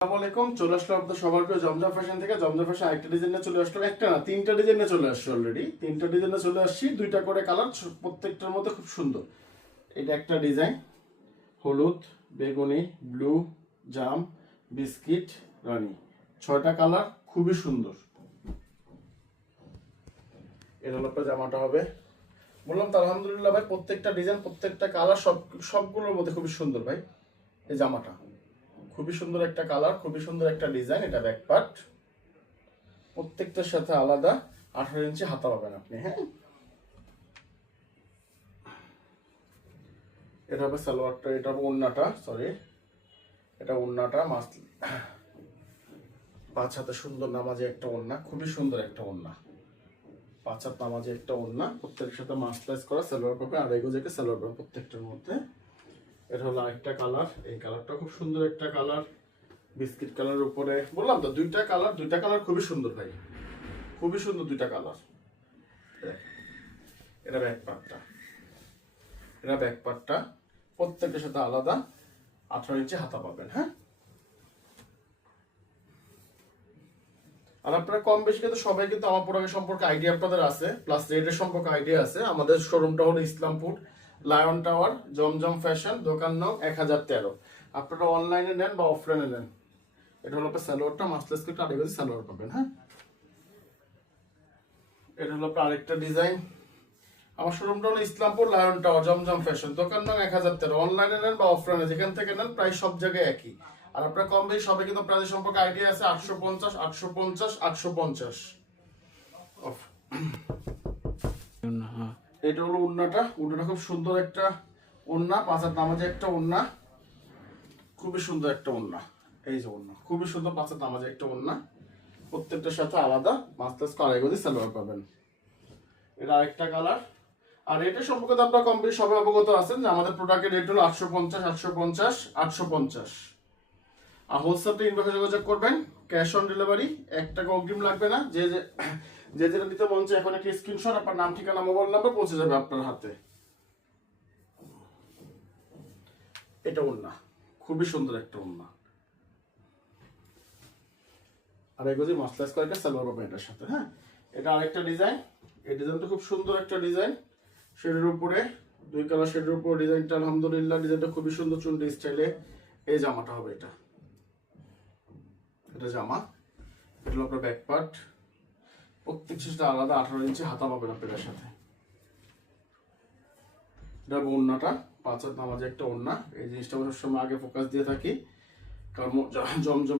আসসালামু আলাইকুম, চলে আসলো আপনাদের সবার প্রিয় জমজম ফ্যাশন থেকে। জমজম ফ্যাশন একটা ডিজাইনে চলে আসলো, একটা না তিনটা ডিজাইনে চলে আসছে অলরেডি। তিনটা ডিজাইনে চলে আসছি, দুইটা করে কালার, প্রত্যেকটার মধ্যে খুব সুন্দর। এটা একটা ডিজাইন, হলুদ, বেগুনি, ব্লু, জাম, বিস্কিট, রানী, 6টা কালার, খুবই সুন্দর। এটা হলো আপনার জামাটা হবে। বললাম তো আলহামদুলিল্লাহ ভাই, প্রত্যেকটা ডিজাইন প্রত্যেকটা কালার সবগুলোর মধ্যে খুবই সুন্দর ভাই। এই জামাটা খুবই সুন্দর একটা কালার, খুবই সুন্দর একটা ডিজাইন। এটা ব্যাক পার্ট, প্রত্যেকটার সাথে আলাদা 18 ইঞ্চি হাতা পাবেন আপনি। হ্যাঁ, এটা হবে সালোয়ারটা, এটা হবে ওড়নাটা, সরি এটা ওড়নাটা। মাস্ট 5 হাতে সুন্দর নামাজে একটা ওড়না, খুবই সুন্দর একটা ওড়না। 5 হাত নামাজে একটা ওড়না, প্রত্যেকের সাথে মাস্টারাইজ করা সালোয়ার পাবে, আর এগো থেকে সালোয়ার পাবে প্রত্যেকটার মধ্যে। এটা হলো আরেকটা কালার, এই কালারটা খুব সুন্দর একটা কালার, বিস্কিট কালার উপরে। বললাম তো দুইটা কালার খুবই সুন্দর ভাই, খুবই সুন্দর দুইটা কালার। এটা ব্যাক পার্টটা, এটা ব্যাক পার্টটা, প্রত্যেকের সাথে আলাদা 18 ইঞ্চি হাতা পাবেন। হ্যাঁ, আর আপনারা কম বেশি কিন্তু সবাই কিন্তু আমার প্রোডাক্ট সম্পর্কে আইডিয়া আপনাদের আছে, প্লাস রেটের সম্পর্কে আইডিয়া আছে। আমাদের শোরুমটা হলো ইসলামপুর, লায়ন টাওয়ার, জমজম ফ্যাশন, দোকান নং 1013। আপনারা অনলাইনে নেন বা অফলাইনে নেন। এটা হলো আপনার সালোয়ারটা, মাসলেস করে আড়াই সালোয়ার পাবেন। হ্যাঁ, এটা হলো আপনার আরেকটা ডিজাইন। আমার শোরুমটা হলো ইসলামপুর, লায়ন টাওয়ার, জমজম ফ্যাশন, দোকান নং 1013। অনলাইনে নেন বা অফলাইনে যেখান থেকে নেন, প্রায় সব জায়গায় একই। আর আপনার কম বেশি সবাই কিন্তু প্রাইস সম্পর্কে আইডিয়া আছে। 850, 850, 850। এটা হলো ওড়নাটা, ওড়নাটা খুব সুন্দর একটা ওড়না, 5 হাত নামাজে একটা ওড়না, খুবই সুন্দর একটা ওড়না। এই যে ওড়না খুবই সুন্দর, 5 হাত নামাজে একটা ওড়না, প্রত্যেকটার সাথে আলাদা মাস্টার্স আড়াই গজি সালোয়ার পাবেন। এটা আরেকটা কালার। আর এটা সম্পর্কে তো আপনারা কম বেশি সবাই অবগত আছেন যে আমাদের প্রোডাক্টের রেট হলো 850, 850, 850। আর হোলসেলটা ইনবক্সে যোগাযোগ করবেন, ক্যাশ অন ডেলিভারি, 1 টাকা অগ্রিম লাগবে না। যে যেটা নিতে মন চায় এখন একটা স্ক্রিনশট, আপনার নাম, ঠিকানা, মোবাইল নাম্বার পৌঁছে যাবে আপনার হাতে। এটা ওড়না, খুবই সুন্দর একটা ওড়না, আর এগুলো মাসলাইজ করে সালোয়ার পাবেন এটার সাথে। হ্যাঁ, এটা আরেকটা ডিজাইন, এই ডিজাইনটা খুব সুন্দর একটা ডিজাইন, শেডের উপরে 2 কালার শেডের উপর ডিজাইনটা। আলহামদুলিল্লাহ ডিজাইনটা খুবই সুন্দর, চুনরি স্টাইলে। এই জামাটা হবে, এটা এটা জামা। এটা হলো আপনার ব্যাক পার্ট, প্রত্যেক সাথে আলাদা 18 ইঞ্চি হাতা পাবেন আপনার সাথে। এটা ওড়নাটা, 5 হাত নামাজে একটা ওড়না। এই জিনিসটা সবসময় আগে ফোকাস দিয়ে থাকি, কারণ জমজম